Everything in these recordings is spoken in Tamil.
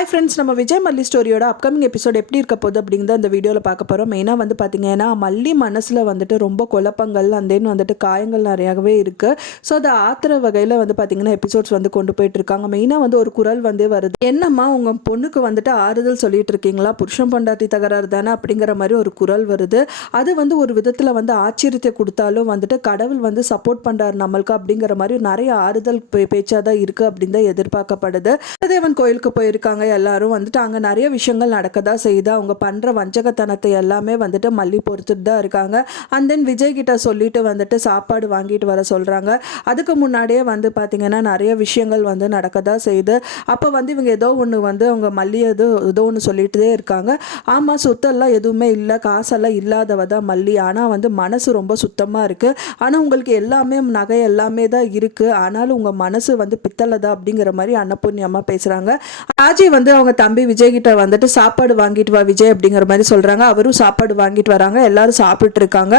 ஹாய் ஃப்ரெண்ட்ஸ், நம்ம விஜய் மல்லி ஸ்டோரியோட அப்கமிங் எபிசோட் எப்படி இருக்க போகுது அப்படிங்கிறத அந்த வீடியோவில் பார்க்க போகிறோம். மெயினாக வந்து பார்த்தீங்கன்னா மல்லி மனசில் வந்துட்டு ரொம்ப குழப்பங்கள் அந்தேன்னு வந்துட்டு காயங்கள் நிறையாகவே இருக்குது. ஸோ அதை ஆத்திர வகையில் வந்து பார்த்தீங்கன்னா எபிசோட்ஸ் வந்து கொண்டு போயிட்டு இருக்காங்க. மெயினாக வந்து ஒரு குரல் வந்து வருது, என்னம்மா உங்கள் பொண்ணுக்கு வந்துட்டு ஆறுதல் சொல்லிட்டு இருக்கீங்களா, புருஷன் பொண்டாட்டி தகராறு தானே அப்படிங்கிற மாதிரி ஒரு குரல் வருது. அது வந்து ஒரு விதத்தில் வந்து ஆச்சரியத்தை கொடுத்தாலும் வந்துட்டு கடவுள் வந்து சப்போர்ட் பண்ணுறாரு நம்மளுக்கு அப்படிங்கிற மாதிரி நிறைய ஆறுதல் பேச்சாக தான் இருக்குது அப்படின்னு தான் எதிர்பார்க்கப்படுது. தேவன் கோயிலுக்கு போயிருக்காங்க. எல்லாரும் வந்துட்டு அங்கே நிறைய விஷயங்கள் நடக்கதா செய்து அவங்க பண்ணுற வஞ்சகத்தனத்தை எல்லாமே வந்துட்டு மல்லி பொறுத்துட்டு தான் இருக்காங்க. அண்ட் தென் விஜய் கிட்ட சொல்லிட்டு வந்துட்டு சாப்பாடு வாங்கிட்டு வர சொல்கிறாங்க. அதுக்கு முன்னாடியே வந்து பார்த்திங்கன்னா நிறைய விஷயங்கள் வந்து நடக்கதா செய்து அப்போ வந்து இவங்க ஏதோ ஒன்று வந்து அவங்க மல்லி ஏதோ ஒன்று சொல்லிகிட்டே இருக்காங்க. ஆமாம், சுத்தம்லாம் எதுவுமே இல்லை, காசெல்லாம் இல்லாதவ தான் மல்லி, ஆனால் வந்து மனசு ரொம்ப சுத்தமாக இருக்குது. ஆனால் உங்களுக்கு எல்லாமே நகை எல்லாமே தான் இருக்குது, ஆனாலும் உங்கள் மனசு வந்து பித்தளை தான் அப்படிங்கிற மாதிரி அன்னபூர்ணியமாக பேசுகிறாங்க. ராஜி வந்து அவங்க தம்பி விஜய் கிட்ட வந்துட்டு சாப்பாடு வாங்கிட்டு வா விஜய் அப்படிங்கிற மாதிரி சொல்கிறாங்க. அவரும் சாப்பாடு வாங்கிட்டு வராங்க. எல்லாரும் சாப்பிட்டு இருக்காங்க.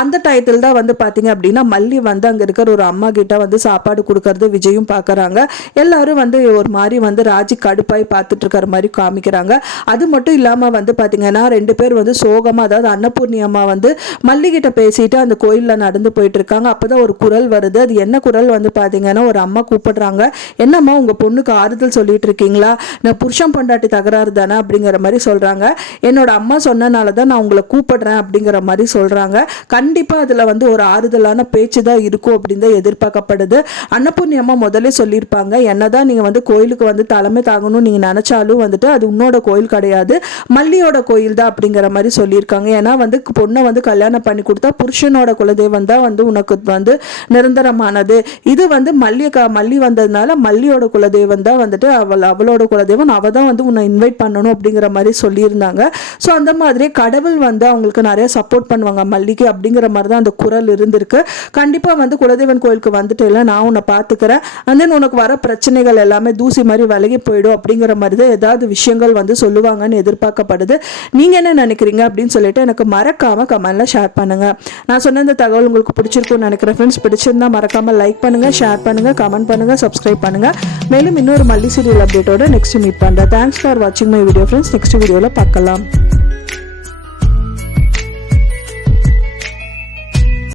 அந்த டயத்தில் தான் வந்து பார்த்தீங்க அப்படின்னா மல்லி வந்து அங்கே இருக்கிற ஒரு அம்மா கிட்ட வந்து சாப்பாடு கொடுக்கறது விஜயும் பார்க்குறாங்க. எல்லாரும் வந்து ஒரு மாதிரி வந்து ராஜி கடுப்பாய் பார்த்துட்டு இருக்கிற மாதிரி காமிக்கிறாங்க. அது மட்டும் இல்லாமல் வந்து பார்த்தீங்கன்னா ரெண்டு பேர் வந்து சோகமாக, அதாவது அன்னபூர்ணி அம்மா வந்து மல்லி கிட்ட பேசிட்டு அந்த கோயிலில் நடந்து போயிட்டு இருக்காங்க. அப்போதான் ஒரு குரல் வருது. அது என்ன குரல் வந்து பார்த்தீங்கன்னா ஒரு அம்மா கூப்பிடுறாங்க, என்னம்மா உங்கள் பொண்ணுக்கு ஆறுதல் சொல்லிட்டு இருக்கீங்களா, நான் புருஷன் பொண்டாட்டி தகராறு தானே அப்படிங்கிற மாதிரி சொல்கிறாங்க. என்னோட அம்மா சொன்னனால தான் நான் உங்களை கூப்பிடுறேன் அப்படிங்கிற மாதிரி சொல்கிறாங்க. கண்டிப்பாக அதில் வந்து ஒரு ஆறுதலான பேச்சு தான் இருக்கும் அப்படின்னு தான் எதிர்பார்க்கப்படுது. அன்னபூர்ணி அம்மா முதலே சொல்லியிருப்பாங்க, என்னதான் நீங்கள் வந்து கோயிலுக்கு வந்து தலைமை தாங்கணும்னு நீங்கள் நினச்சாலும் வந்துட்டு அது உன்னோட கோயில் கிடையாது, மல்லியோட கோயில் தான் அப்படிங்கிற மாதிரி சொல்லியிருக்காங்க. ஏன்னா வந்து பொண்ணை வந்து கல்யாணம் பண்ணி கொடுத்தா புருஷனோட குலதெய்வம் தான் வந்து உனக்கு வந்து நிரந்தரமானது. இது வந்து மல்லி வந்ததுனால மல்லியோட குலதெய்வம் தான் வந்துட்டு அவளோட குலதெய்வம், அவள் தான் வந்து உன்னை இன்வைட் பண்ணணும் அப்படிங்கிற மாதிரி சொல்லியிருந்தாங்க. ஸோ அந்த மாதிரி கடவுள் வந்து அவங்களுக்கு நிறைய சப்போர்ட் பண்ணுவாங்க மல்லிக்கு அப்படிங்கிற மாதிரி தான் அந்த குரல் இருந்திருக்கு. கண்டிப்பாக வந்து குலதெய்வன் கோயிலுக்கு வந்துட்டு இல்லை, நான் உன்னை பார்த்துக்கிறேன், அண்ட் தென் உனக்கு வர பிரச்சனைகள் எல்லாமே தூசி மாதிரி விலகி போயிடும் அப்படிங்கிற மாதிரி தான் ஏதாவது விஷயங்கள் வந்து சொல்லுவாங்கன்னு எதிர்பார்க்கப்படுது. நீங்கள் என்ன நினைக்கிறீங்க அப்படின்னு சொல்லிட்டு எனக்கு மறக்காமல் கமெண்ட்ல ஷேர் பண்ணுங்கள். நான் சொன்ன இந்த தகவல் உங்களுக்கு பிடிச்சிருக்கும்னு நினைக்கிறேன் ஃப்ரெண்ட்ஸ். பிடிச்சிருந்தா மறக்காமல் லைக் பண்ணுங்கள், ஷேர் பண்ணுங்கள், கமெண்ட் பண்ணுங்கள், சப்ஸ்கிரைப் பண்ணுங்கள். மேலும் இன்னொரு மல்லி சீரியல் அப்டேட்டோட நெக்ஸ்ட் மீட் பண்ணுறேன். தேங்க்ஸ் ஃபார் வாட்சிங் மை வீடியோ ஃப்ரெண்ட்ஸ். நெக்ஸ்ட் வீடியோவில் பார்க்கலாம்.